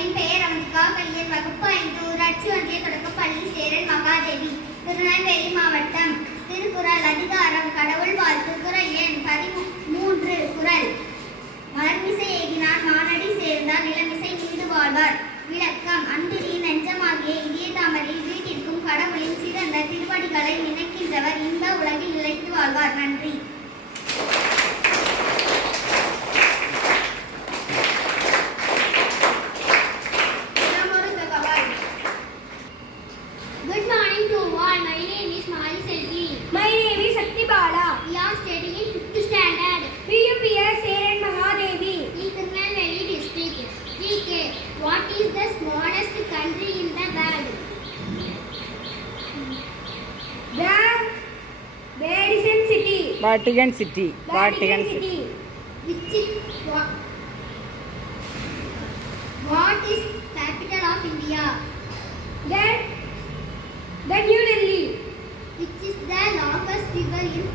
என் பெயர் அம்பிகா. பள்ளியன் வகுப்பு 5 ஊராட்சி ஒன்றிய தொடக்கப்பள்ளி சேரன் மகாதேவி, திருநெல்வேலி மாவட்டம். திருக்குறள் அதிகாரம் கடவுள் வாழ்த்து. குறள் எண் 13. குறள் மலர்மிசை ஏகினார் மானடி சேர்ந்தார் நிலமிசை நீடு வாழ்வார். விளக்கம்: அன்பினி நெஞ்சமாகிய இதய தாமரையில் வீட்டிற்கும் கடவுளின் சிறந்த திருப்படிகளை நினைக்கின்றவர் இன்ப உலகில் நிலைத்து வாழ்வார். நன்றி. Good morning to all. My name is Mali Selvi. My name is Sakti Bala. We are studying in 5th standard PUPS Saran Mahadevi in Tirunelveli district. GK. What is the smallest country in the world? The Vatican City. Vatican City. Vatican City. Which is what is capital of India? The New Delhi. Which is the longest river in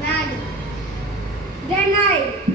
world? The Nile.